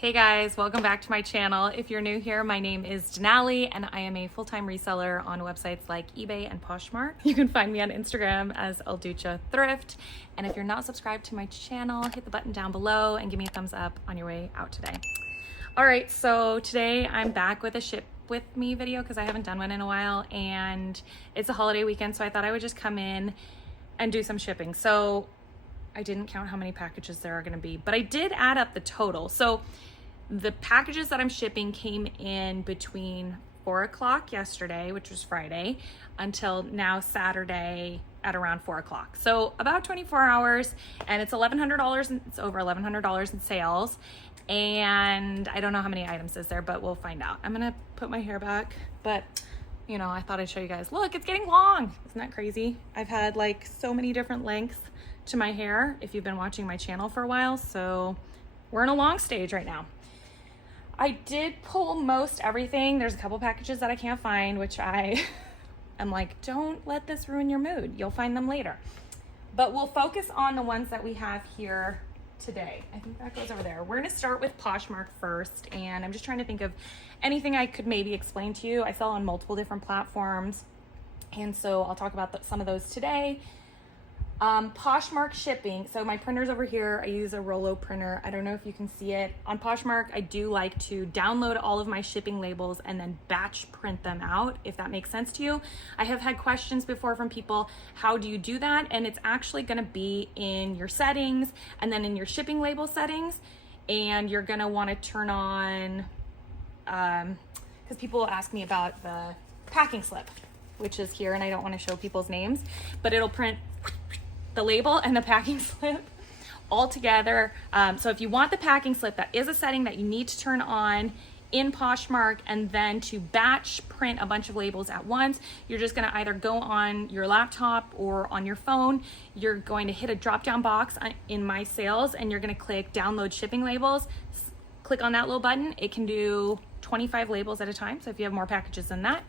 Hey guys, welcome back to my channel. If you're new here, my name is Denali and I am a full-time reseller on websites like eBay and Poshmark. You can find me on Instagram as DUCHO Thrift. And if you're not subscribed to my channel, hit the button down below and give me a thumbs up on your way out today. All right, so today I'm back with a ship with me video because I haven't done one in a while and it's a holiday weekend, so I thought I would just come in and do some shipping. So I didn't count how many packages there are gonna be, but I did add up the total. So the packages that I'm shipping came in between 4 o'clock yesterday, which was Friday, until now Saturday at around 4 o'clock. So about 24 hours, and it's $1,100, and it's over $1,100 in sales. And I don't know how many items is there, but we'll find out. I'm gonna put my hair back, but you know, I thought I'd show you guys. Look, it's getting long. Isn't that crazy? I've had like so many different lengths to my hair if you've been watching my channel for a while. So we're in a long stage right now. I did pull most everything. There's a couple packages that I can't find, which I am like, don't let this ruin your mood. You'll find them later. But we'll focus on the ones that we have here today. I think that goes over there. We're gonna start with Poshmark first, and I'm just trying to think of anything I could maybe explain to you. I sell on multiple different platforms, and so I'll talk about some of those today. Poshmark shipping. So my printer's over here. I use a Rollo printer. I don't know if you can see it. On Poshmark, I do like to download all of my shipping labels and then batch print them out, if that makes sense to you. I have had questions before from people, how do you do that? And it's actually gonna be in your settings and then in your shipping label settings. And you're gonna wanna turn on, because people ask me about the packing slip, which is here, and I don't wanna show people's names, but it'll print the label and the packing slip all together. So if you want the packing slip, that is a setting that you need to turn on in Poshmark, and then to batch print a bunch of labels at once, you're just gonna either go on your laptop or on your phone. You're going to hit a drop-down box in My Sales, and you're gonna click Download Shipping Labels. Click on that little button. It can do 25 labels at a time. So if you have more packages than that,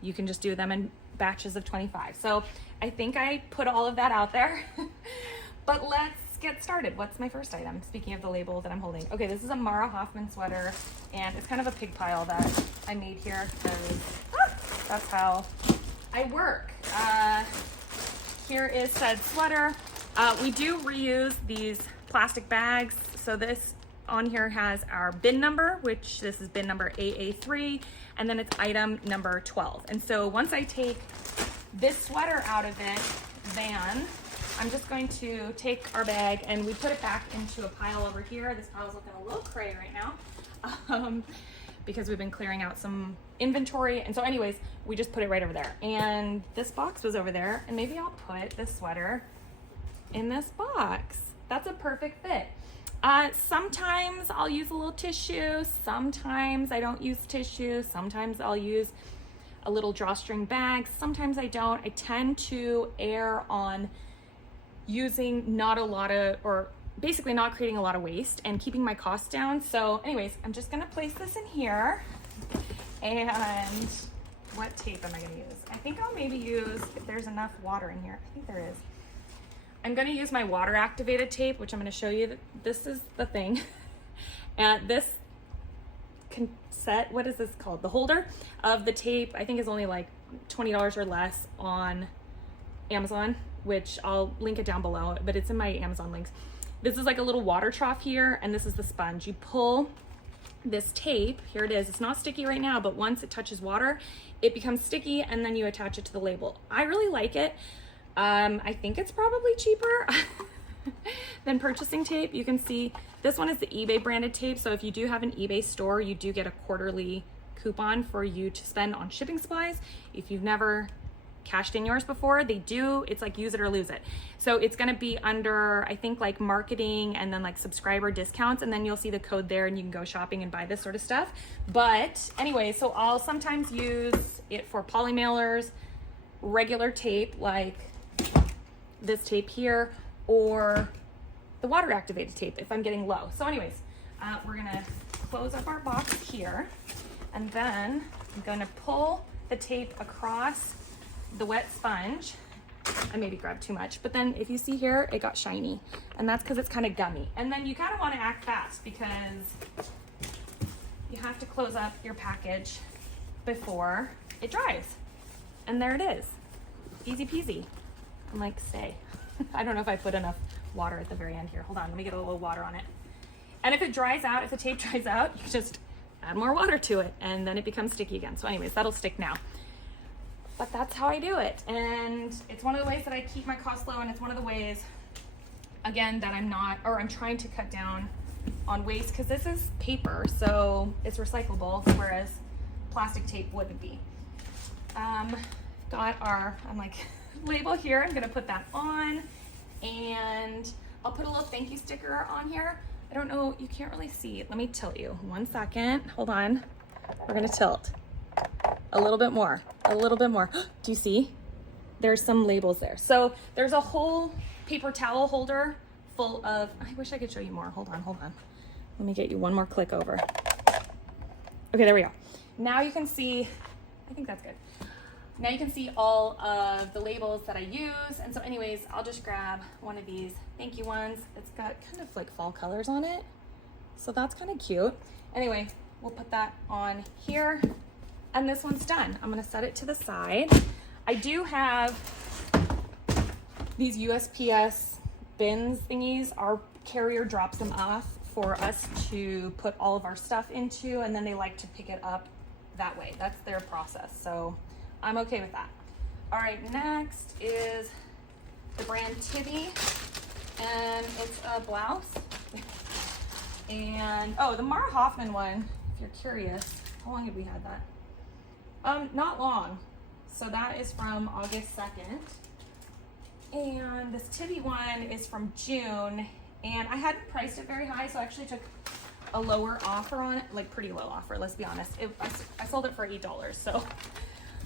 you can just do them in batches of 25. So I think I put all of that out there, but let's get started. What's my first item? Speaking of the label that I'm holding. Okay, this is a Mara Hoffman sweater, and it's kind of a pig pile that I made here because that's how I work. Here is said sweater. We do reuse these plastic bags. So this on here has our bin number, which this is bin number AA3, and then it's item number 12. And so once I take this sweater out of it, then I'm just going to take our bag and we put it back into a pile over here. This pile's looking a little cray right now because we've been clearing out some inventory. And so anyways, we just put it right over there. And this box was over there, and maybe I'll put this sweater in this box. That's a perfect fit. Sometimes I'll use a little tissue. Sometimes I don't use tissue. Sometimes I'll use a little drawstring bag. Sometimes I don't. I tend to err on using not a lot of, or basically not creating a lot of waste and keeping my costs down. So anyways, I'm just gonna place this in here. And what tape am I gonna use? I think I'll maybe use, if there's enough water in here. I think there is. I'm gonna use my water activated tape, which I'm gonna show you. This is the thing. And this cassette, what is this called? The holder of the tape, I think is only like $20 or less on Amazon, which I'll link it down below, but it's in my Amazon links. This is like a little water trough here, and this is the sponge. You pull this tape, here it is. It's not sticky right now, but once it touches water, it becomes sticky, and then you attach it to the label. I really like it. I think it's probably cheaper than purchasing tape. You can see this one is the eBay branded tape. So if you do have an eBay store, you do get a quarterly coupon for you to spend on shipping supplies. If you've never cashed in yours before, they do, it's like use it or lose it. So it's gonna be under, I think, like marketing and then like subscriber discounts, and then you'll see the code there and you can go shopping and buy this sort of stuff. But anyway, so I'll sometimes use it for poly mailers, regular tape like this tape here, or the water activated tape if I'm getting low. So anyways, we're gonna close up our box here, and then I'm gonna pull the tape across the wet sponge. I maybe grabbed too much, but then if you see here, it got shiny, and that's because it's kind of gummy. And then you kind of want to act fast because you have to close up your package before it dries. And there it is. Easy peasy. I'm like, stay. I don't know if I put enough water at the very end here. Hold on, let me get a little water on it. And if it dries out, if the tape dries out, you just add more water to it and then it becomes sticky again. So anyways, that'll stick now. But that's how I do it. And it's one of the ways that I keep my costs low, and it's one of the ways, again, that I'm trying to cut down on waste, because this is paper, so it's recyclable, whereas plastic tape wouldn't be. Got our, label here. I'm gonna put that on, and I'll put a little thank you sticker on here. I don't know, you can't really see. Let me tilt you. 1 second, hold on. We're gonna tilt. A little bit more, a little bit more. Do you see? There's some labels there. So there's a whole paper towel holder full of, I wish I could show you more. Hold on. Let me get you one more click over. Okay, there we go. Now you can see, I think that's good. Now you can see all of the labels that I use. And so anyways, I'll just grab one of these thank you ones. It's got kind of like fall colors on it. So that's kind of cute. Anyway, we'll put that on here. And this one's done. I'm gonna set it to the side. I do have these USPS bins thingies. Our carrier drops them off for us to put all of our stuff into, and then they like to pick it up that way. That's their process, so I'm okay with that. All right, next is the brand Tibby, and it's a blouse. And, oh, the Mara Hoffman one, if you're curious, how long have we had that? Not long. So that is from August 2nd. And this Tibby one is from June. And I hadn't priced it very high, so I actually took a lower offer on it, like pretty low offer, let's be honest. I sold it for $8, so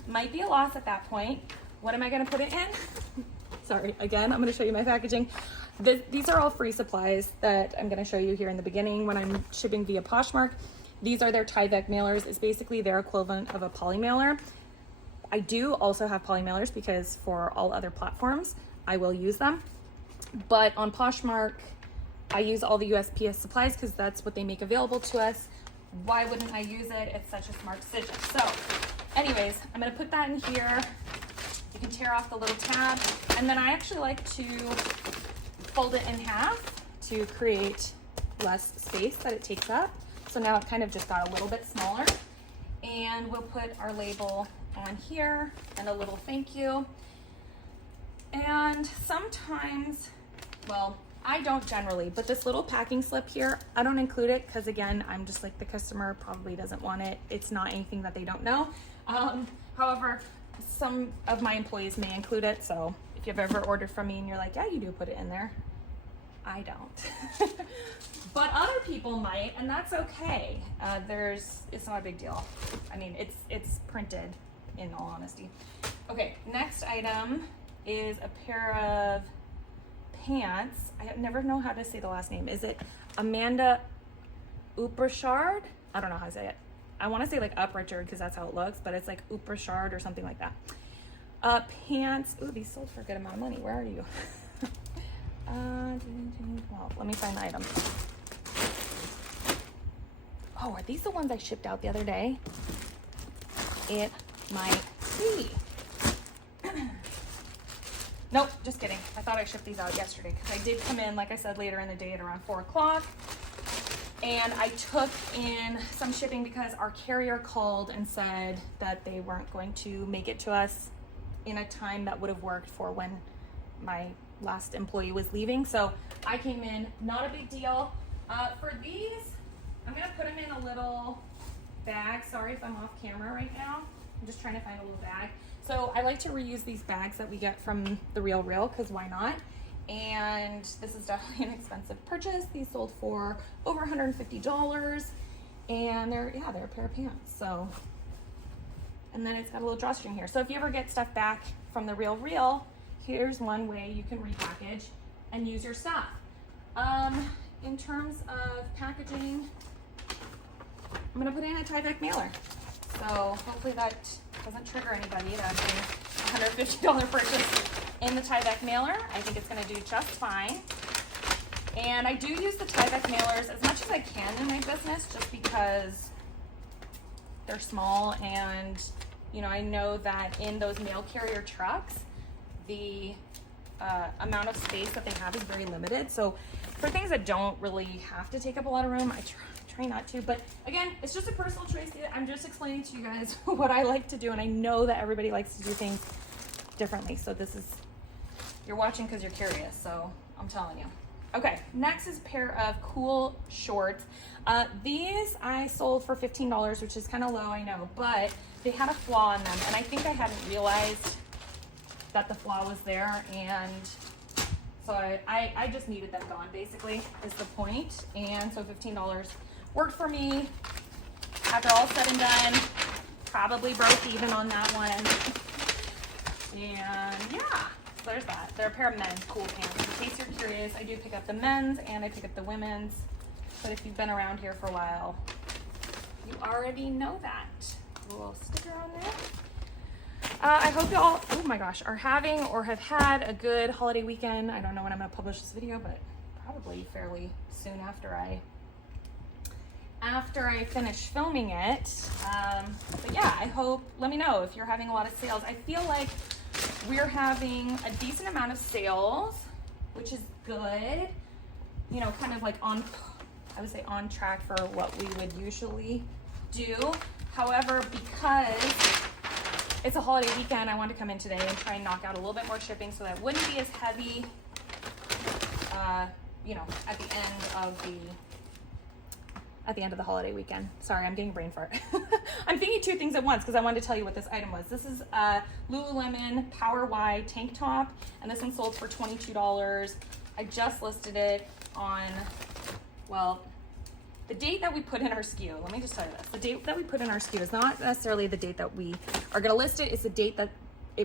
might be a loss at that point. What am I gonna put it in? Sorry, again, I'm gonna show you my packaging. These are all free supplies that I'm gonna show you here in the beginning when I'm shipping via Poshmark. These are their Tyvek mailers. It's basically their equivalent of a poly mailer. I do also have poly mailers because for all other platforms, I will use them. But on Poshmark, I use all the USPS supplies because that's what they make available to us. Why wouldn't I use it? It's such a smart decision. So anyways, I'm gonna put that in here. You can tear off the little tab. And then I actually like to fold it in half to create less space that it takes up. So now it kind of just got a little bit smaller. And we'll put our label on here and a little thank you. And sometimes, well, I don't generally, but this little packing slip here, I don't include it because again, I'm just like the customer probably doesn't want it. It's not anything that they don't know. However, some of my employees may include it. So if you've ever ordered from me and you're like, yeah, you do put it in there. I don't. But other people might, and that's okay. It's not a big deal. I mean, it's printed, in all honesty. Okay, next item is a pair of pants. I never know how to say the last name. Is it Amanda Uprachard? I don't know how to say it. I want to say like Uprachard because that's how it looks, but it's like Uprachard or something like that. Pants. Ooh, these sold for a good amount of money. Where are you? Well, let me find the item. Oh, are these the ones I shipped out the other day? It might be. Nope, just kidding. I thought I shipped these out yesterday because I did come in, like I said, later in the day at around 4 o'clock. And I took in some shipping because our carrier called and said that they weren't going to make it to us in a time that would have worked for when my last employee was leaving. So I came in, not a big deal. For these, I'm gonna put them in a little bag. Sorry if I'm off camera right now. I'm just trying to find a little bag. So I like to reuse these bags that we get from The Real Real because why not? And this is definitely an expensive purchase. These sold for over $150 and they're a pair of pants. So, and then it's got a little drawstring here. So if you ever get stuff back from The Real Real, here's one way you can repackage and use your stuff. In terms of packaging, I'm gonna put in a Tyvek mailer. So hopefully that doesn't trigger anybody to do a $150 purchase in the Tyvek mailer. I think it's gonna do just fine. And I do use the Tyvek mailers as much as I can in my business just because They're small, and you know, I know that in those mail carrier trucks, the amount of space that they have is very limited. So for things that don't really have to take up a lot of room, I try not to. But again, it's just a personal choice. I'm just explaining to you guys what I like to do, and I know that everybody likes to do things differently. So this is, you're watching because you're curious, so I'm telling you. Okay, next is a pair of cool shorts. These I sold for $15, which is kind of low, I know, but they had a flaw in them, and I think I hadn't realized that the flaw was there, and so I just needed them gone, basically, is the point. And so $15 worked for me. After all said and done, probably broke even on that one. And yeah, so there's that. They're a pair of men's cool pants. In case you're curious, I do pick up the men's and I pick up the women's. But if you've been around here for a while, you already know that. A little sticker on there. I hope you all, oh my gosh, are having or have had a good holiday weekend. I don't know when I'm going to publish this video, but probably fairly soon after I finish filming it. But yeah, I hope, let me know if you're having a lot of sales. I feel like we're having a decent amount of sales, which is good. You know, kind of like on, I would say on track for what we would usually do. However, because it's a holiday weekend, I wanted to come in today and try and knock out a little bit more shipping so that it wouldn't be as heavy, you know, at the end of the holiday weekend. Sorry, I'm getting a brain fart. I'm thinking two things at once because I wanted to tell you what this item was. This is a Lululemon Power Y tank top, and this one sold for $22. I just listed it on, well, the date that we put in our SKU, let me just tell you this. The date that we put in our SKU is not necessarily the date that we are gonna list it, it's the date that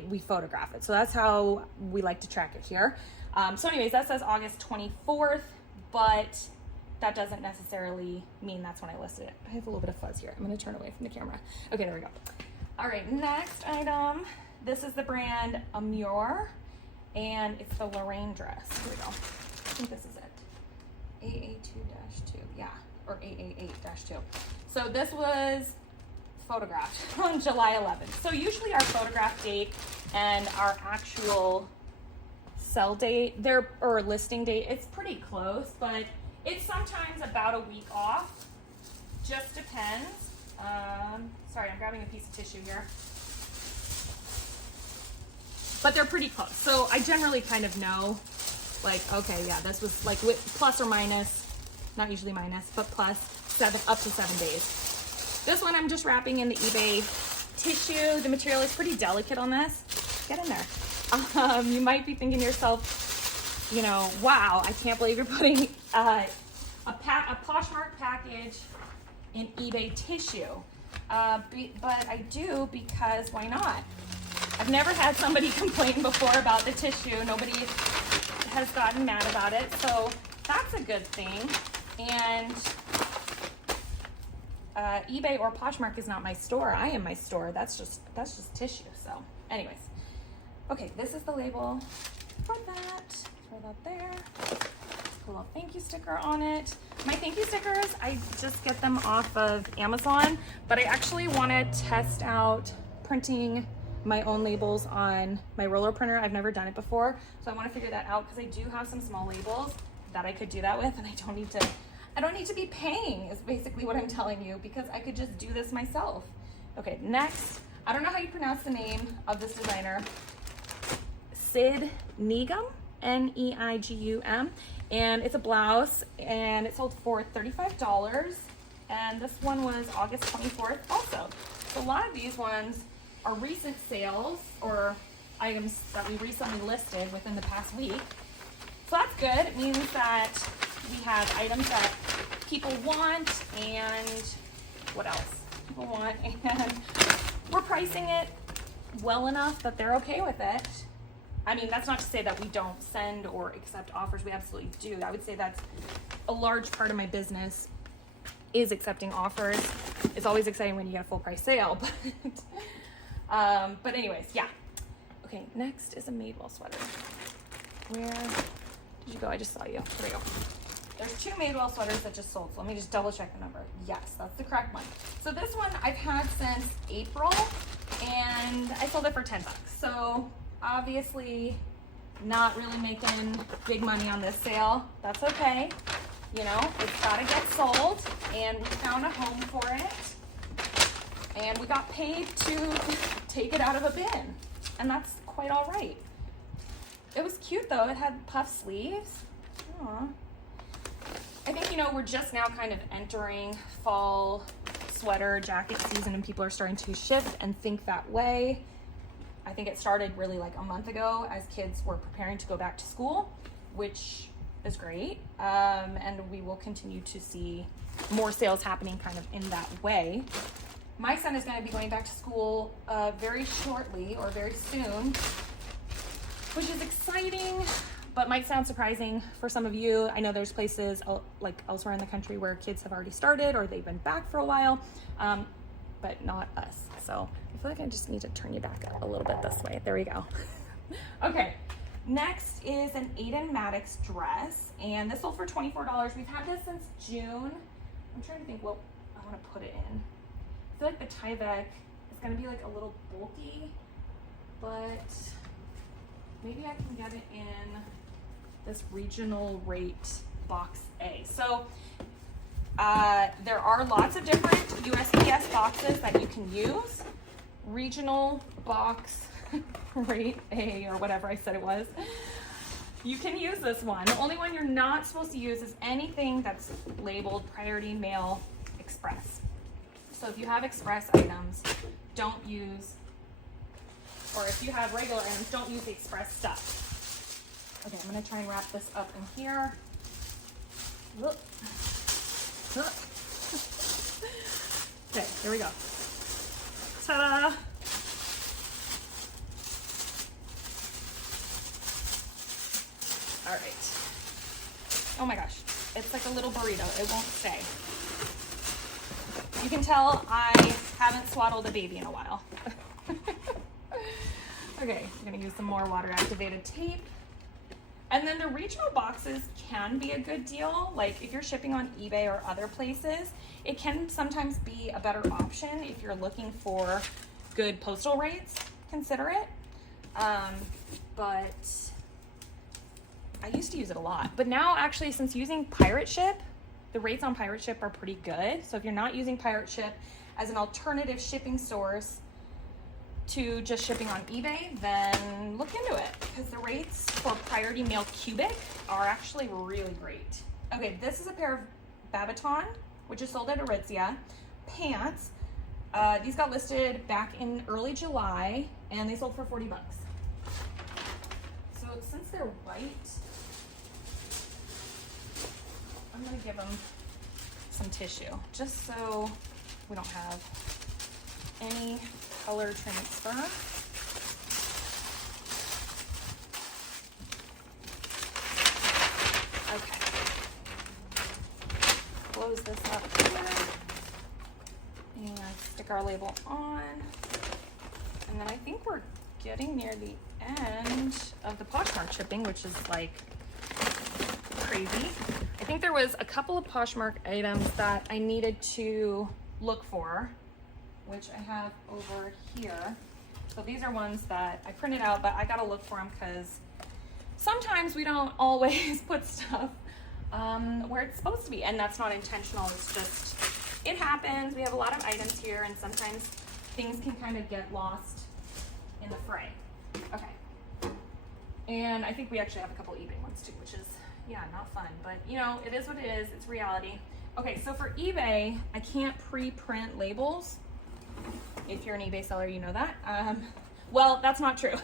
we photograph it. So that's how we like to track it here. So anyways, that says August 24th, but that doesn't necessarily mean that's when I listed it. I have a little bit of fuzz here. I'm gonna turn away from the camera. Okay, there we go. All right, next item. This is the brand Amure, and it's the Lorraine dress. Here we go. I think this is it. AA2-2, yeah, or AA8-2. So this was photographed on July 11th. So usually our photograph date and our actual sell date, or listing date, it's pretty close, but it's sometimes about a week off. Just depends. Sorry, I'm grabbing a piece of tissue here. But they're pretty close. So I generally kind of know, like, okay, yeah, this was like with plus or minus, not usually minus, but plus up to 7 days. This one I'm just wrapping in the eBay tissue. The material is pretty delicate on this. Get in there. You might be thinking to yourself, you know, wow, I can't believe you're putting a Poshmark package in eBay tissue. But I do because why not? I've never had somebody complain before about the tissue. Nobody has gotten mad about it, so that's a good thing. And eBay or Poshmark is not my store. I am my store. That's just tissue. So, anyways, okay, this is the label for that. Throw that there. Put a little thank you sticker on it. My thank you stickers, I just get them off of Amazon, but I actually want to test out printing my own labels on my roller printer. I've never done it before, so I want to figure that out because I do have some small labels that I could do that with, and I don't need to be paying is basically what I'm telling you, because I could just do this myself. Okay, next, I don't know how you pronounce the name of this designer. Sid Neigum, Neigum, and it's a blouse, and it sold for $35, and this one was August 24th also. So a lot of these ones are recent sales or items that we recently listed within the past week. So that's good. It means that we have items that people want, and what else? People want, and we're pricing it well enough that they're okay with it. I mean, that's not to say that we don't send or accept offers. We absolutely do. I would say that's a large part of my business is accepting offers. It's always exciting when you get a full price sale, but anyways, yeah. Okay, next is a Madewell sweater. Where did you go? I just saw you. There we go. There's 2 Madewell sweaters that just sold. So let me just double check the number. Yes, that's the correct one. So this one I've had since April and I sold it for 10 bucks. So obviously not really making big money on this sale. That's okay. You know, it's gotta get sold, and we found a home for it. And we got paid to take it out of a bin. And that's quite all right. It was cute though. It had puff sleeves. Aww. I think, you know, we're just now kind of entering fall sweater jacket season, and people are starting to shift and think that way. I think it started really like a month ago as kids were preparing to go back to school, which is great. And we will continue to see more sales happening kind of in that way. My son is going to be going back to school very shortly or very soon, which is exciting, but might sound surprising for some of you. I know there's places like elsewhere in the country where kids have already started or they've been back for a while, but not us. So I feel like I just need to turn you back a little bit this way. There we go. Okay, next is an Aiden Maddox dress, and this sold for $24. We've had this since June. I'm trying to think what I want to put it in. I feel like the Tyvek is going to be like a little bulky, but maybe I can get it in this regional rate box A. So there are lots of different USPS boxes that you can use. Regional box rate A, or whatever I said it was. You can use this one. The only one you're not supposed to use is anything that's labeled Priority Mail Express. So if you have express items, don't use, or if you have regular items, don't use the express stuff. Okay, I'm gonna try and wrap this up in here. Look. Look. Okay, here we go. Ta-da! All right. Oh my gosh, it's like a little burrito. It won't stay. You can tell I haven't swaddled a baby in a while. Okay, I'm gonna use some more water activated tape. And then the regional boxes can be a good deal. Like if you're shipping on eBay or other places, it can sometimes be a better option if you're looking for good postal rates. Consider it. But I used to use it a lot. But now actually, since using Pirate Ship, the rates on Pirate Ship are pretty good. So if you're not using Pirate Ship as an alternative shipping source to just shipping on eBay, then look into it, because the rates for Priority Mail Cubic are actually really great. Okay, this is a pair of Babaton, which is sold at Aritzia pants. These got listed back in early July, and they sold for 40 bucks. So since they're white, I'm gonna give them some tissue, just so we don't have any color transfer. Okay. Close this up here and stick our label on. And then I think we're getting near the end of the Poshmark shipping, which is like crazy. I think there was a couple of Poshmark items that I needed to look for, which I have over here. So these are ones that I printed out, but I gotta look for them because sometimes we don't always put stuff where it's supposed to be, and that's not intentional. It's just, it happens. We have a lot of items here, and sometimes things can kind of get lost in the fray. Okay. And I think we actually have a couple eBay ones too, which is, yeah, not fun, but you know, it is what it is. It's reality. Okay, so for eBay, I can't pre-print labels. If you're an eBay seller, you know that. Well, that's not true.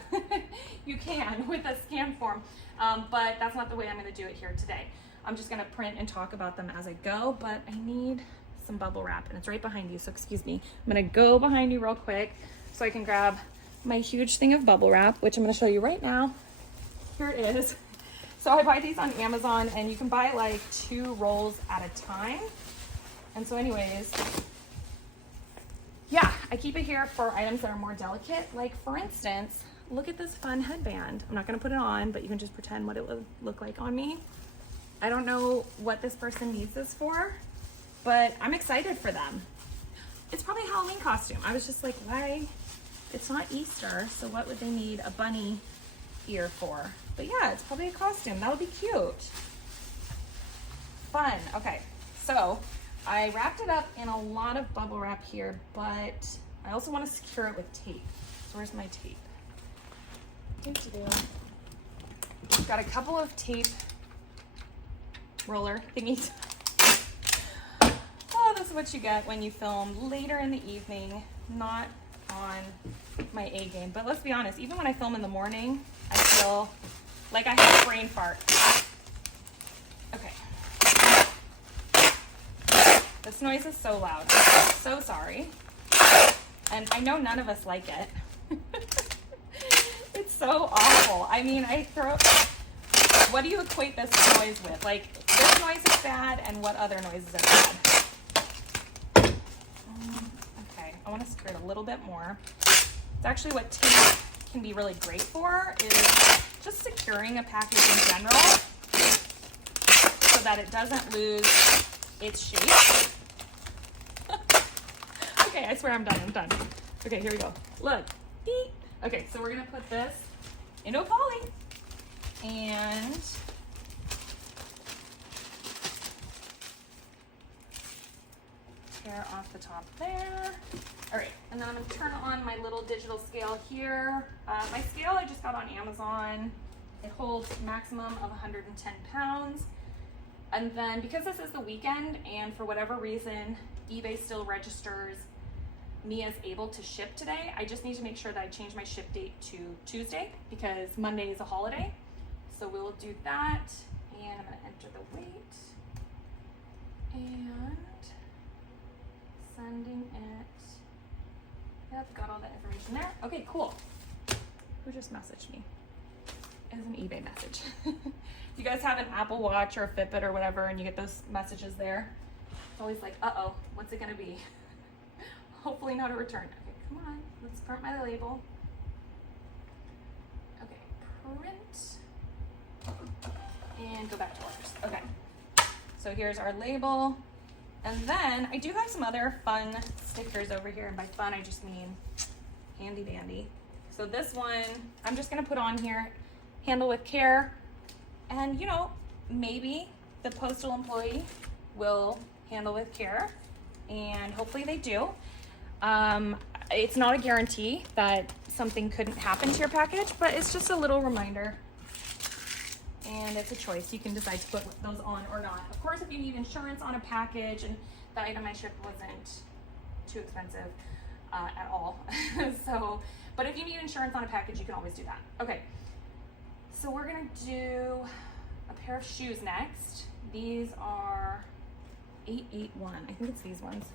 You can with a scan form, but that's not the way I'm gonna do it here today. I'm just gonna print and talk about them as I go, but I need some bubble wrap, and it's right behind you, so excuse me. I'm gonna go behind you real quick so I can grab my huge thing of bubble wrap, which I'm gonna show you right now. Here it is. So I buy these on Amazon, and you can buy like 2 rolls at a time. And so anyways, yeah, I keep it here for items that are more delicate. Like for instance, look at this fun headband. I'm not gonna put it on, but you can just pretend what it would look like on me. I don't know what this person needs this for, but I'm excited for them. It's probably a Halloween costume. I was just like, why? It's not Easter, so what would they need a bunny ear for? But yeah, it's probably a costume. That would be cute. Fun. Okay, so I wrapped it up in a lot of bubble wrap here, but I also want to secure it with tape. So where's my tape? Got a couple of tape roller thingies. Oh, this is what you get when you film later in the evening, not on my A game. But let's be honest, even when I film in the morning, I feel like I have a brain fart. Okay. This noise is so loud. So sorry. And I know none of us like it. It's so awful. I mean, what do you equate this noise with? Like, this noise is bad, and what other noises are bad? Okay, I want to secure it a little bit more. It's actually what tape can be really great for, is just securing a package in general so that it doesn't lose its shape. Okay, I swear I'm done. Okay, here we go. Look. Beep. Okay, so we're gonna put this into a poly and tear off the top there. All right, and then I'm gonna turn on my little digital scale here. My scale I just got on Amazon. It holds maximum of 110 pounds. And then because this is the weekend and for whatever reason, eBay still registers me as able to ship today, I just need to make sure that I change my ship date to Tuesday because Monday is a holiday. So we'll do that, and I'm gonna enter the weight and sending it. Yep, got all that information there. Okay, cool. Who just messaged me? It was an eBay message. If you guys have an Apple Watch or a Fitbit or whatever and you get those messages there, it's always like, uh-oh, what's it gonna be? Hopefully not a return. Okay, come on, let's print my label. Okay, print, and go back to orders. Okay, so here's our label. And then I do have some other fun stickers over here, and by fun I just mean handy dandy. So this one, I'm just gonna put on here, handle with care, and you know, maybe the postal employee will handle with care, and hopefully they do. It's not a guarantee that something couldn't happen to your package, but it's just a little reminder. And it's a choice. You can decide to put those on or not. Of course, if you need insurance on a package and the item I shipped wasn't too expensive at all. So, but if you need insurance on a package, you can always do that. Okay, so we're gonna do a pair of shoes next. These are 881, I think it's these ones.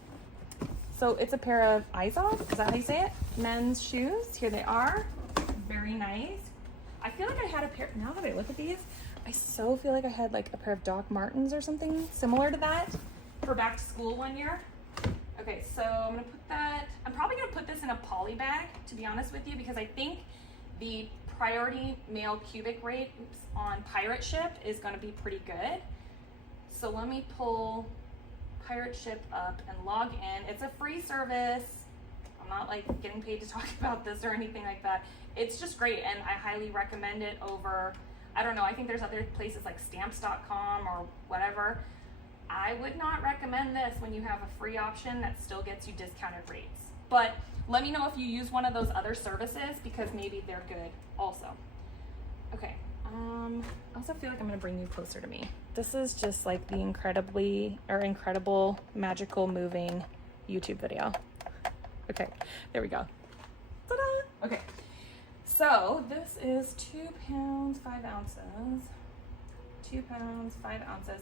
So it's a pair of Izod, is that how you say it? Men's shoes, here they are, very nice. I feel like I had a pair, now that I look at these, I so feel like I had like a pair of Doc Martens or something similar to that for back to school one year. Okay, so I'm gonna put that, I'm probably gonna put this in a poly bag, to be honest with you, because I think the priority mail cubic rate on Pirate Ship is gonna be pretty good. So let me pull Pirate Ship up and log in. It's a free service. I'm not like getting paid to talk about this or anything like that. It's just great, and I highly recommend it over, I don't know, I think there's other places like stamps.com or whatever. I would not recommend this when you have a free option that still gets you discounted rates. But let me know if you use one of those other services, because maybe they're good also. Okay, I also feel like I'm gonna bring you closer to me. This is just like the incredible, magical, moving YouTube video. Okay, there we go. Ta-da! Okay, so this is 2 pounds, 5 ounces. 2 pounds, 5 ounces.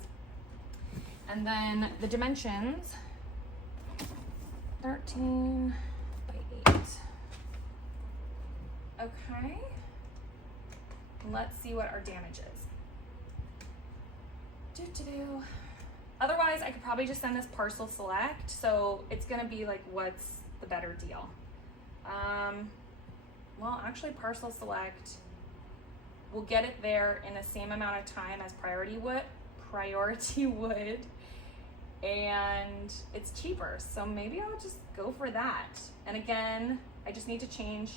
And then the dimensions, 13 by 8. Okay, let's see what our damage is. Otherwise, I could probably just send this parcel select, so it's gonna be like, what's the better deal? Well, actually parcel select will get it there in the same amount of time as priority priority wood and it's cheaper. So maybe I'll just go for that. And again, I just need to change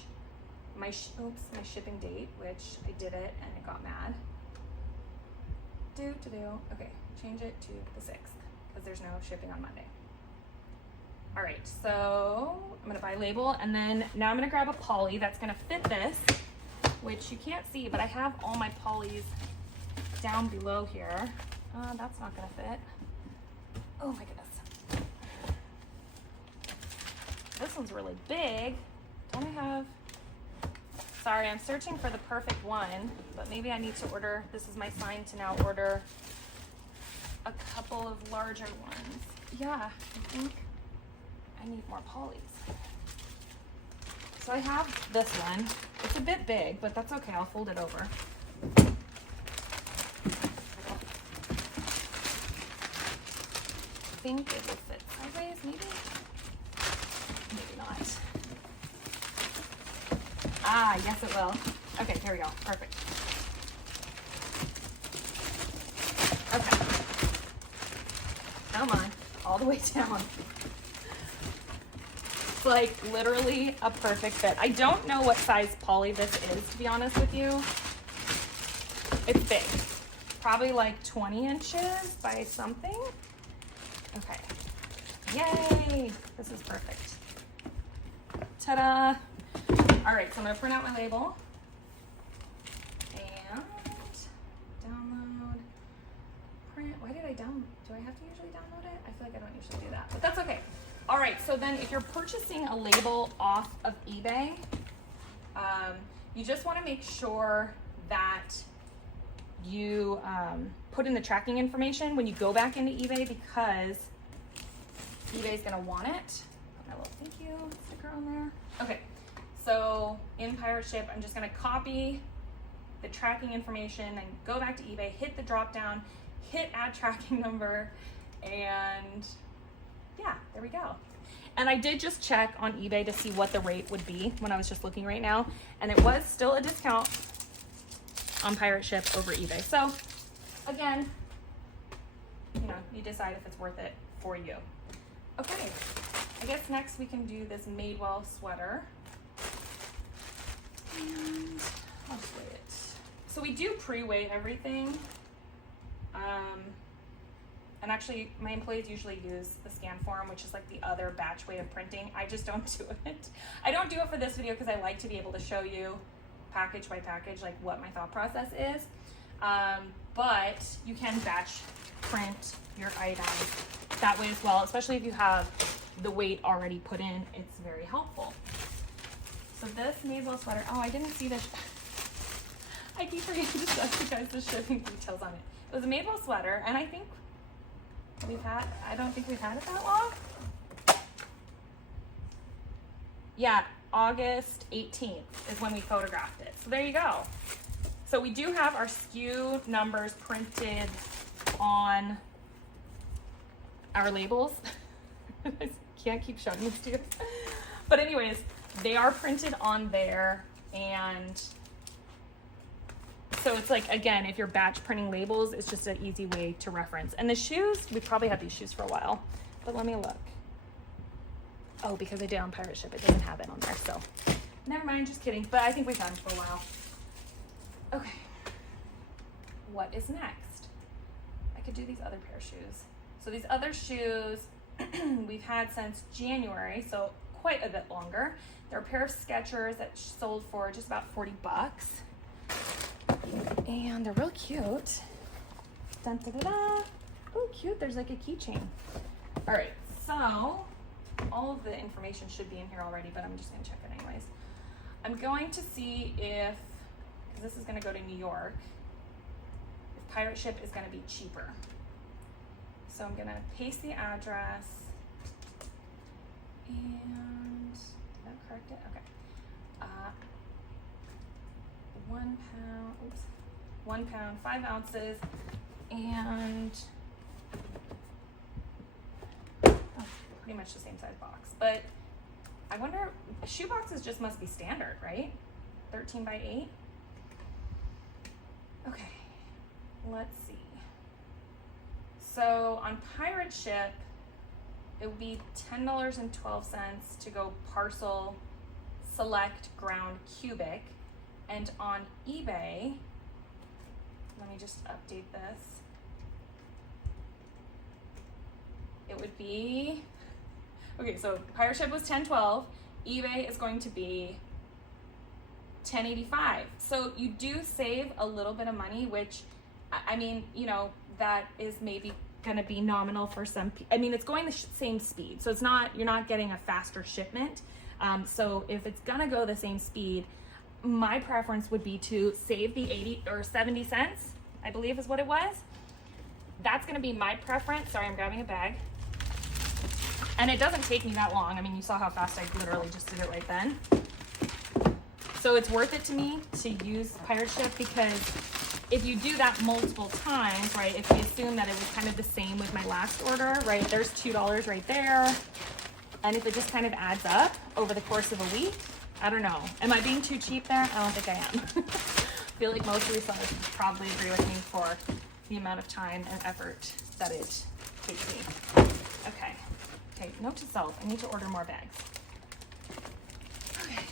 my shipping date, which I did it and it got mad. Okay, change it to the 6th because there's no shipping on Monday. All right, so I'm gonna buy a label, and then now I'm gonna grab a poly that's gonna fit this, which you can't see, but I have all my polys down below here. That's not gonna fit. Oh my goodness. This one's really big. Don't I have, sorry, I'm searching for the perfect one, but maybe I need to order, this is my sign to now order a couple of larger ones. Yeah, I think I need more polys. So I have this one. It's a bit big, but that's okay. I'll fold it over. I think it will fit sideways, maybe? Maybe not. Ah, yes it will. Okay, here we go. Perfect. Okay. Come on. All the way down. It's like literally a perfect fit. I don't know what size poly this is, to be honest with you. It's big. Probably like 20 inches by something. Okay. Yay! This is perfect. Ta-da! All right, so I'm gonna print out my label and download, print. Why did I do I have to usually download it? I feel like I don't usually do that, but that's okay. All right, so then if you're purchasing a label off of eBay, you just wanna make sure that you put in the tracking information when you go back into eBay, because eBay's gonna want it. Put my little thank you sticker on there. Okay, so in Pirate Ship, I'm just gonna copy the tracking information and go back to eBay, hit the drop down, hit add tracking number, and yeah, there we go. And I did just check on eBay to see what the rate would be when I was just looking right now, and it was still a discount on Pirate Ship over eBay. So again, you know, you decide if it's worth it for you. Okay, I guess next we can do this Madewell sweater. And I'll just weigh it. So we do pre-weigh everything. And actually my employees usually use the scan form, which is like the other batch way of printing. I just don't do it. I don't do it for this video because I like to be able to show you package by package, like what my thought process is. But you can batch print your items that way as well, especially if you have the weight already put in. It's very helpful. So this Madewell sweater, oh, I didn't see this. I keep forgetting to tell you guys the shipping details on it. It was a Madewell sweater, and I think I don't think we've had it that long. Yeah, August 18th is when we photographed it. So there you go. So we do have our SKU numbers printed on our labels. I can't keep showing this to you. But anyways, they are printed on there, and so it's like, again, if you're batch printing labels, it's just an easy way to reference. And the shoes, we've probably had these shoes for a while, but let me look. Oh, because I did on Pirate Ship, it doesn't have it on there, so never mind, just kidding. But I think we've had them for a while. Okay, what is next? I could do these other pair of shoes. So these other shoes we've had since January, so quite a bit longer. They're a pair of Skechers that sold for just about 40 bucks. And they're real cute. Dun, da, da, da. Oh, cute. There's like a keychain. All right, so all of the information should be in here already, but I'm just gonna check it anyways. I'm going to see if, because this is gonna go to New York, if Pirate Ship is gonna be cheaper. So I'm gonna paste the address, and did that correct it? Okay. 1 pound, oops, 1 pound, 5 ounces, and pretty much the same size box. But I wonder, shoe boxes just must be standard, right? 13 by 8. Okay, let's see. So on Pirate Ship, it would be $10.12 to go parcel, select, ground, cubic. And on eBay, let me just update this. It would be, okay, so Pirate Ship was $10.12. eBay is going to be $10.85. So you do save a little bit of money, which, I mean, you know, that is maybe gonna be nominal for some people. I mean, it's going the same speed, so it's not, you're not getting a faster shipment. So if it's gonna go the same speed, my preference would be to save the 80 or 70 cents, I believe is what it was. That's gonna be my preference. Sorry, I'm grabbing a bag. And it doesn't take me that long. I mean, you saw how fast I literally just did it right then. So it's worth it to me to use Pirate Ship, because if you do that multiple times, right, if you assume that it was kind of the same with my last order, right, there's $2 right there. And if it just kind of adds up over the course of a week, I don't know. Am I being too cheap there? I don't think I am. I feel like most resellers would probably agree with me for the amount of time and effort that it takes me. Okay. Okay, note to self, I need to order more bags. Okay.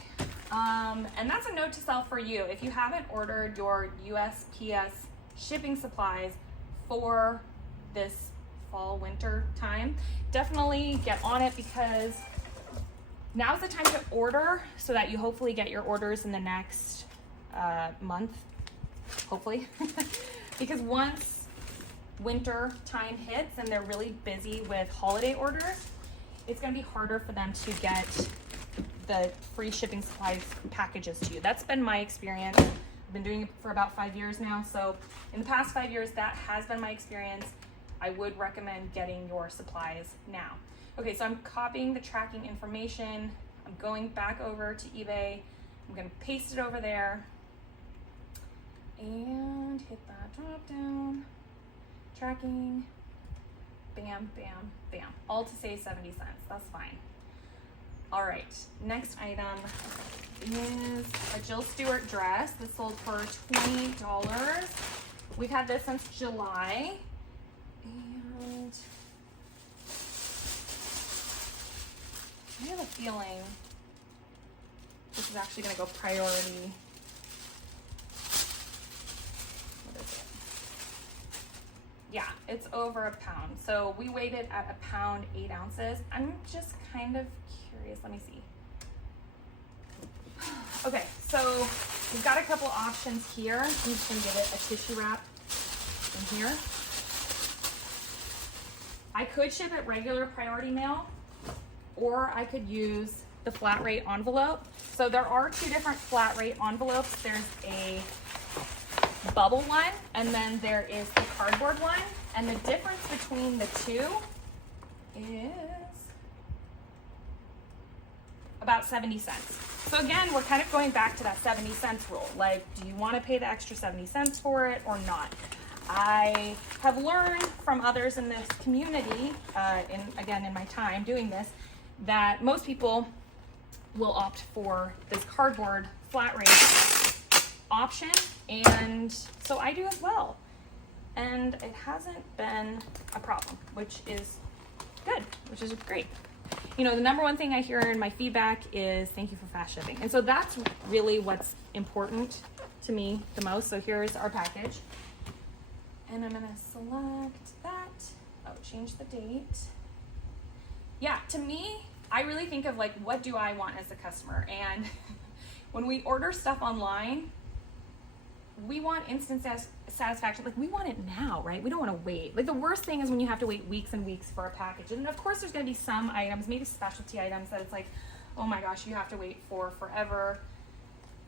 And that's a note to self for you. If you haven't ordered your USPS shipping supplies for this fall, winter time, definitely get on it, because now's the time to order so that you hopefully get your orders in the next month, hopefully. Because once winter time hits and they're really busy with holiday orders, it's gonna be harder for them to get the free shipping supplies packages to you. That's been my experience. I've been doing it for about 5 years now. So in the past 5 years, that has been my experience. I would recommend getting your supplies now. Okay, so I'm copying the tracking information. I'm going back over to eBay. I'm gonna paste it over there and hit that drop down. Tracking, bam, bam, bam. All to save 70 cents, that's fine. All right, next item is a Jill Stewart dress. This sold for $20. We've had this since July. And I have a feeling this is actually gonna go priority. What is it? Yeah, it's over a pound. So we weighed it at a pound, 8 ounces. I'm just kind of curious, let me see. Okay, so we've got a couple options here. I'm just gonna give it a tissue wrap in here. I could ship it regular priority mail, or I could use the flat rate envelope. So there are 2 different flat rate envelopes. There's a bubble one, and then there is the cardboard one. And the difference between the 2 is about 70 cents. So again, we're kind of going back to that 70 cents rule. Like, do you want to pay the extra 70 cents for it or not? I have learned from others in this community, in my time doing this, that most people will opt for this cardboard flat rate option, and so I do as well. And it hasn't been a problem, which is good, which is great. You know, the number one thing I hear in my feedback is thank you for fast shipping. And so that's really what's important to me the most. So here's our package. And I'm gonna select that. Oh, change the date. Yeah, to me, I really think of like, what do I want as a customer? And when we order stuff online, we want instant satisfaction. Like, we want it now, right? We don't want to wait. Like, the worst thing is when you have to wait weeks and weeks for a package. And of course, there's going to be some items, maybe specialty items, that it's like, oh my gosh, you have to wait for forever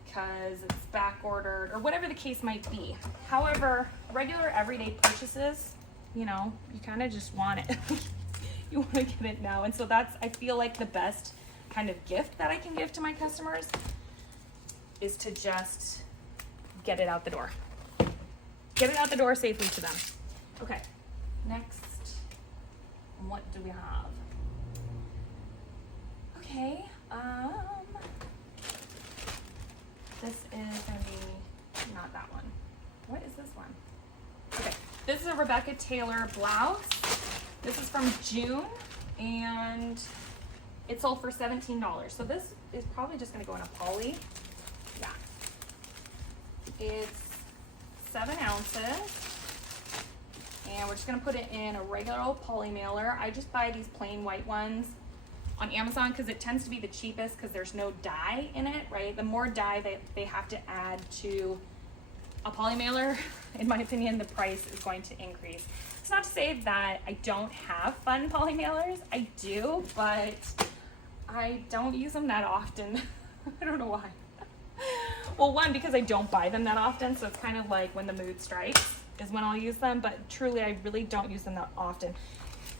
because it's back ordered or whatever the case might be. However, regular everyday purchases, you know, you kind of just want it. You want to get it now. And so that's, I feel like, the best kind of gift that I can give to my customers is to just get it out the door. Get it out the door safely to them. Okay, next, what do we have? Okay, this is gonna be not that one. What is this one? Okay, This is a Rebecca Taylor blouse. This is from June, and it sold for $17. So this is probably just gonna go in a poly. Yeah. It's 7 ounces. And we're just gonna put it in a regular old poly mailer. I just buy these plain white ones on Amazon because it tends to be the cheapest because there's no dye in it, right? The more dye they have to add to a poly mailer, in my opinion, the price is going to increase. It's not to say that I don't have fun poly mailers. I do, but I don't use them that often. I don't know why. Well, one, because I don't buy them that often, so it's kind of like when the mood strikes is when I'll use them, but truly I really don't use them that often.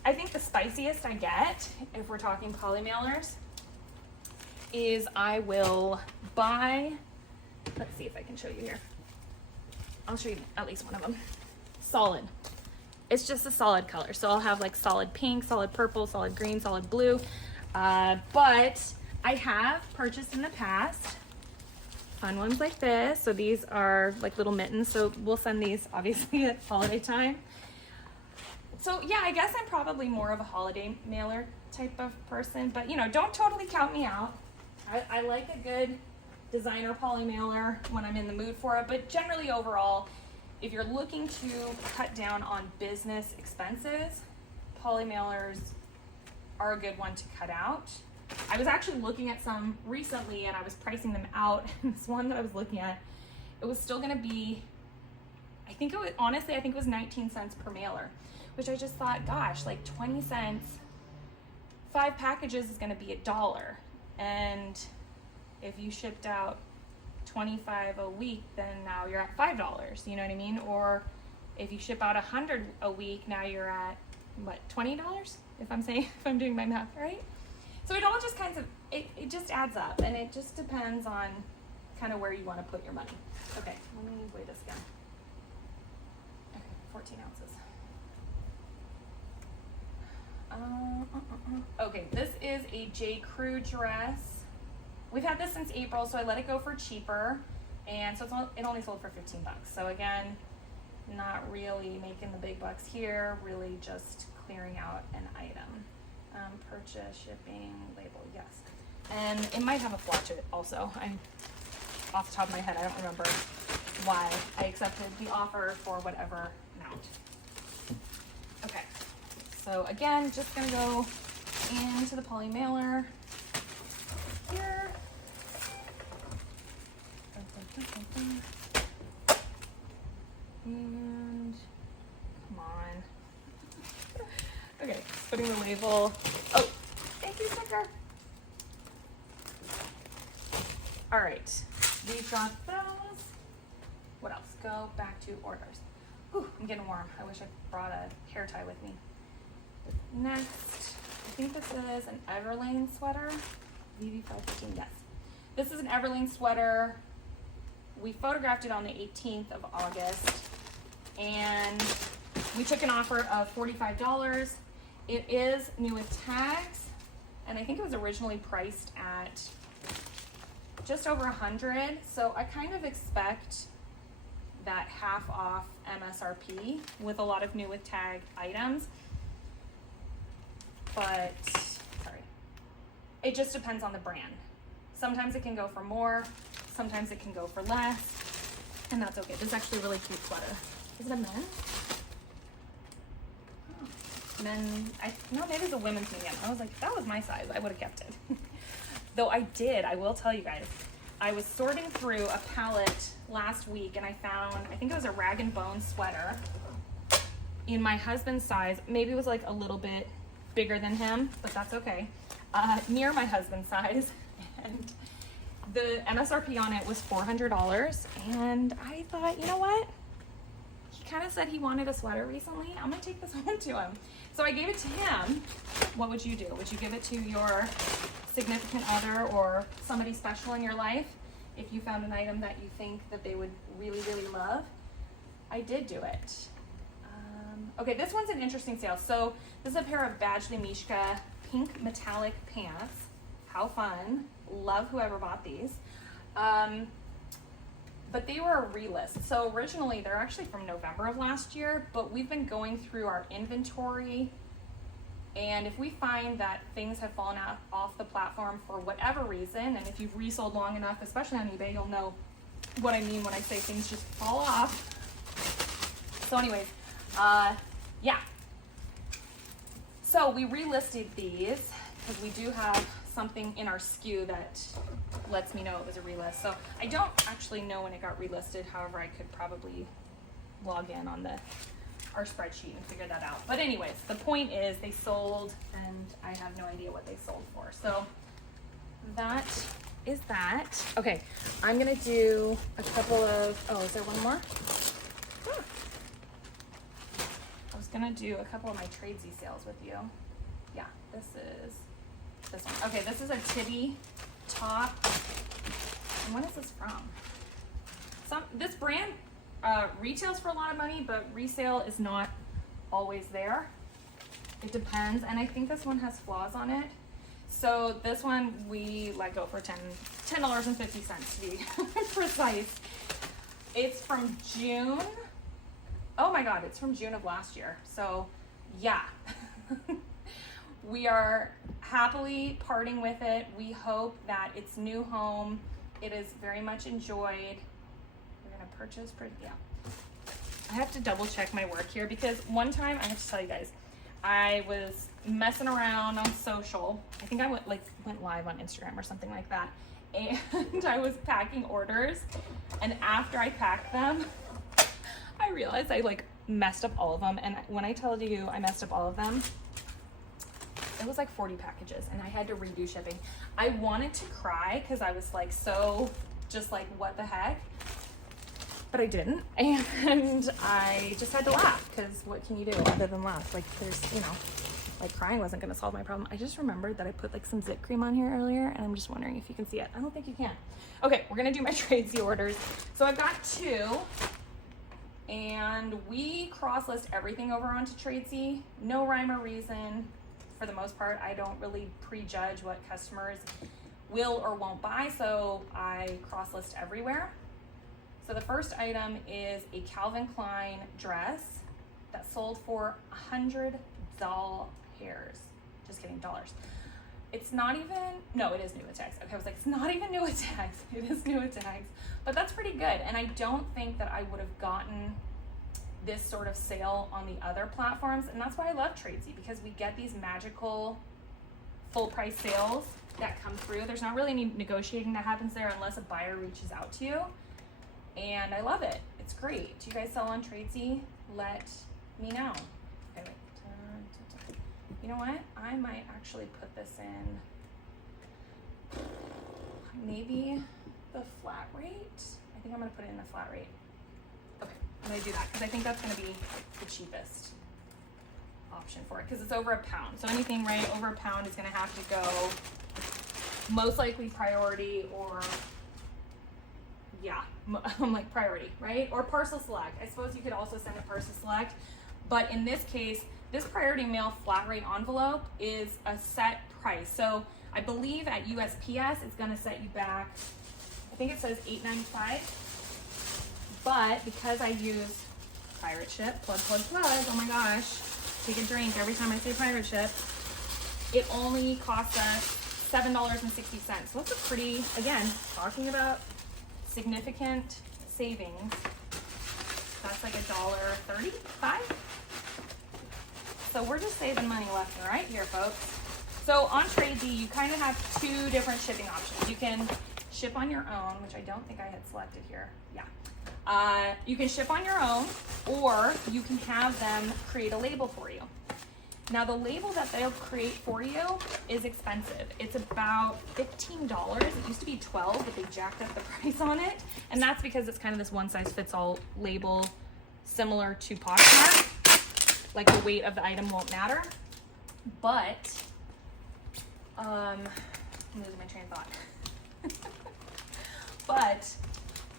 I think the spiciest I get, if we're talking poly mailers, is I will buy, let's see if I can show you here. I'll show you at least one of them. Solid. It's just a solid color. So I'll have like solid pink, solid purple, solid green, solid blue. But I have purchased in the past fun ones like this. So these are like little mittens. So we'll send these obviously at holiday time. So yeah, I guess I'm probably more of a holiday mailer type of person, but you know, don't totally count me out. I like a good designer poly mailer when I'm in the mood for it, but generally overall, if you're looking to cut down on business expenses, poly mailers are a good one to cut out. I was actually looking at some recently and I was pricing them out. This one that I was looking at, it was still gonna be, I think it was 19 cents per mailer, which I just thought, gosh, like 20 cents, 5 packages is gonna be $1. And if you shipped out 25 a week, then now you're at $5, you know what I mean? Or if you ship out 100 a week, now you're at, what, $20? If I'm doing my math right? So it all just kind of, it just adds up, and it just depends on kind of where you want to put your money. Okay, let me weigh this again. Okay, 14 ounces. Okay, this is a J. Crew dress. We've had this since April, so I let it go for cheaper, and so it only sold for $15. So again, not really making the big bucks here, really just clearing out an item. Purchase, shipping, label, yes. And it might have a swatch also. Off the top of my head, I don't remember why I accepted the offer for whatever amount. Okay, so again, just gonna go into the poly mailer here. And come on. Okay, putting the label. Oh, thank you, sticker. All right, we've got those. What else? Go back to orders. Whew, I'm getting warm. I wish I brought a hair tie with me. Next, I think this is an Everlane sweater. VV515, yes. This is an Everlane sweater. We photographed it on the 18th of August, and we took an offer of $45. It is new with tags, and I think it was originally priced at just over $100. So I kind of expect that half off MSRP with a lot of new with tag items. But, sorry, it just depends on the brand. Sometimes it can go for more, sometimes it can go for less, and that's okay. This is actually a really cute sweater. Is it a men's? No, maybe it's a women's medium. I was like, if that was my size, I would have kept it. Though I will tell you guys, I was sorting through a palette last week and I found, I think it was a rag and bone sweater in my husband's size. Maybe it was like a little bit bigger than him, but that's okay. Near my husband's size. And the MSRP on it was $400. And I thought, you know what? He kind of said he wanted a sweater recently. I'm gonna take this home to him. So I gave it to him. What would you do? Would you give it to your significant other or somebody special in your life if you found an item that you think that they would really, really love? I did do it. Okay, this one's an interesting sale. So this is a pair of Badgley Mishka pink metallic pants. How fun. Love whoever bought these. but they were a relist. So originally they're actually from November of last year, but we've been going through our inventory, and if we find that things have fallen off the platform for whatever reason, and if you've resold long enough, especially on eBay, you'll know what I mean when I say things just fall off. So anyways, yeah. So we relisted these because we do have something in our SKU that lets me know it was a relist. So I don't actually know when it got relisted. However, I could probably log in on our spreadsheet and figure that out. But anyways, the point is they sold, and I have no idea what they sold for. So that is that. Okay, I'm gonna do a couple of, oh, is there one more? I was gonna do a couple of my Tradesy sales with you. Yeah, this is this one. Okay, this is a Tibby top. And when is this from? This brand retails for a lot of money, but resale is not always there. It depends, and I think this one has flaws on it. So this one we let go for $10.50 to be precise. It's from June. Oh my God, it's from June of last year. So yeah, we are happily parting with it. We hope that its new home, it is very much enjoyed. We're gonna purchase, yeah. I have to double check my work here because one time, I have to tell you guys, I was messing around on social. I think I went live on Instagram or something like that. And I was packing orders. And after I packed them, I realized I messed up all of them. And when I tell you I messed up all of them, it was like 40 packages and I had to redo shipping. I wanted to cry because I was so just what the heck? But I didn't, and I just had to laugh because what can you do other than laugh? There's, crying wasn't gonna solve my problem. I just remembered that I put some zip cream on here earlier, and I'm just wondering if you can see it. I don't think you can. Okay, we're gonna do my Tradesy orders. So I've got 2, and we cross-list everything over onto Tradesy. No rhyme or reason. For the most part, I don't really prejudge what customers will or won't buy, so I cross-list everywhere. So the first item is a Calvin Klein dress that sold for $100 hairs. Just kidding, dollars. It's not even, no, it is new at tags. Okay, I was it's not even new at tags. It is new at tags, but that's pretty good. And I don't think that I would have gotten this sort of sale on the other platforms. And that's why I love Tradesy, because we get these magical full price sales that come through. There's not really any negotiating that happens there unless a buyer reaches out to you. And I love it. It's great. Do you guys sell on Tradesy? Let me know. Okay, wait. You know what? I might actually put this in maybe the flat rate. I think I'm gonna put it in the flat rate. Okay, I'm gonna do that because I think that's gonna be the cheapest option for it because it's over £1. So anything right over £1 is gonna have to go most likely priority or yeah, I'm priority, right? Or parcel select. I suppose you could also send a parcel select, but in this case, this priority mail flat rate envelope is a set price. So I believe at USPS, it's gonna set you back, I think it says $8.95, but because I use pirate ship, plug, oh my gosh, take a drink every time I say pirate ship, it only costs us $7.60. So that's a pretty, again, talking about significant savings. That's $1.35. So we're just saving money left and right here, folks. So on Tradesy, you kind of have 2 different shipping options. You can ship on your own, which I don't think I had selected here. Yeah. You can ship on your own, or you can have them create a label for you. Now the label that they'll create for you is expensive. It's about $15. It used to be $12, but they jacked up the price on it. And that's because it's kind of this one-size-fits-all label similar to Poshmark. The weight of the item won't matter. But, I'm losing my train of thought. But,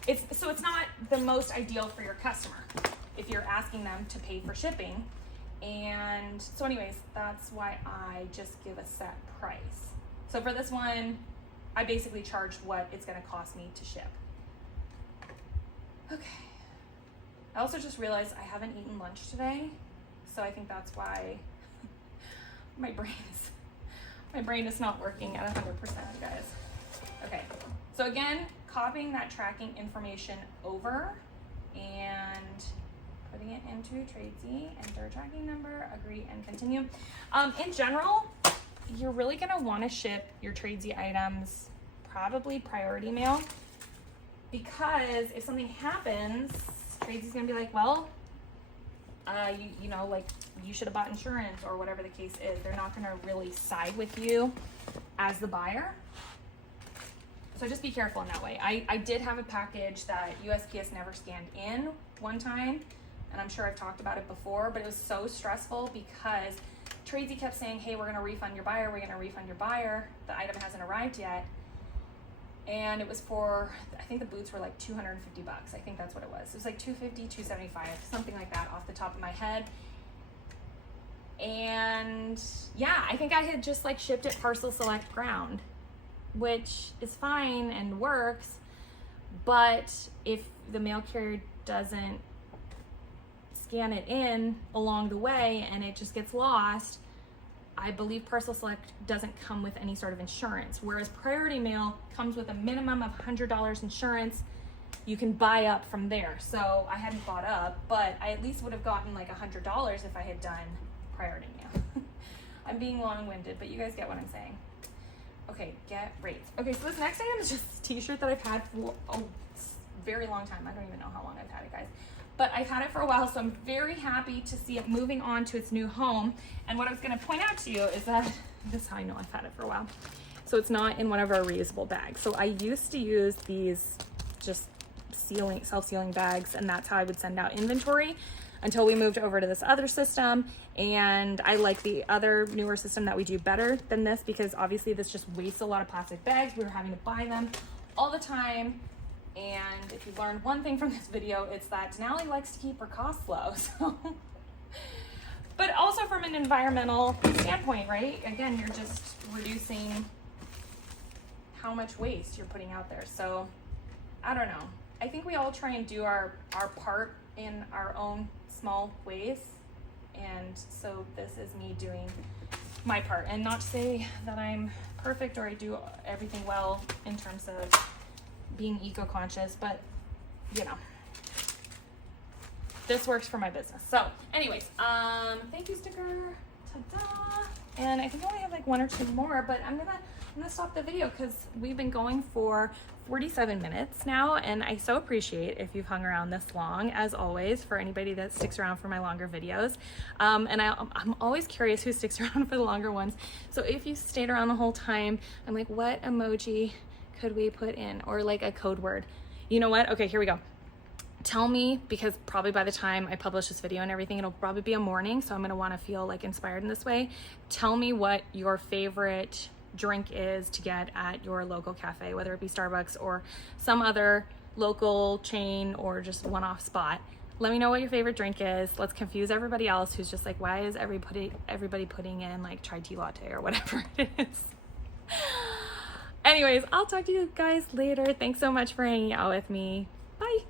it's not the most ideal for your customer if you're asking them to pay for shipping. And so anyways, that's why I just give a set price. So for this one, I basically charged what it's gonna cost me to ship. Okay. I also just realized I haven't eaten lunch today, so I think that's why my brain is not working at 100%, guys. Okay, so again, copying that tracking information over and putting it into Tradesy, enter tracking number, agree and continue. In general, you're really gonna wanna ship your Tradesy items probably priority mail, because if something happens, Tradesy's gonna be like, well, you know, like, you should have bought insurance or whatever the case is. They're not gonna really side with you as the buyer. So just be careful in that way. I did have a package that USPS never scanned in one time, and I'm sure I've talked about it before, but it was so stressful because Tradesy kept saying, hey, we're gonna refund your buyer, we're gonna refund your buyer. The item hasn't arrived yet. And it was for, I think the boots were like 250 bucks. I think that's what it was. It was like 250, 275, something like that off the top of my head. And yeah, I think I had just like shipped it parcel select ground, which is fine and works. But if the mail carrier doesn't scan it in along the way and it just gets lost, I believe Parcel Select doesn't come with any sort of insurance, whereas Priority Mail comes with a minimum of $100 insurance. You can buy up from there. So I hadn't bought up, but I at least would have gotten like $100 if I had done Priority Mail. I'm being long-winded, but you guys get what I'm saying. Okay, get rates. Okay, so this next item is just a t-shirt that I've had for a very long time. I don't even know how long I've had it, guys. But I've had it for a while, so I'm very happy to see it moving on to its new home. And what I was gonna point out to you is that, this is how I know I've had it for a while. So it's not in one of our reusable bags. So I used to use these just self-sealing bags, and that's how I would send out inventory until we moved over to this other system. And I like the other newer system that we do better than this, because obviously this just wastes a lot of plastic bags. We were having to buy them all the time. And if you learned one thing from this video, it's that Denali likes to keep her costs low. So, but also from an environmental standpoint, right? Again, you're just reducing how much waste you're putting out there. So I don't know. I think we all try and do our part in our own small ways. And so this is me doing my part. And not to say that I'm perfect or I do everything well in terms of being eco-conscious, but you know, this works for my business. So anyways, thank you sticker, ta-da. And I think I only have like one or two more, but I'm gonna stop the video because we've been going for 47 minutes now, and I so appreciate if you've hung around this long, as always, for anybody that sticks around for my longer videos. And I'm always curious who sticks around for the longer ones. So if you stayed around the whole time, I'm like, what emoji could we put in, or like a code word? You know what? Okay, here we go. Tell me, because probably by the time I publish this video and everything, it'll probably be a morning, so I'm gonna wanna feel like inspired in this way. Tell me what your favorite drink is to get at your local cafe, whether it be Starbucks or some other local chain or just one-off spot. Let me know what your favorite drink is. Let's confuse everybody else who's just like, why is everybody putting in like chai tea latte or whatever it is. Anyways, I'll talk to you guys later. Thanks so much for hanging out with me. Bye.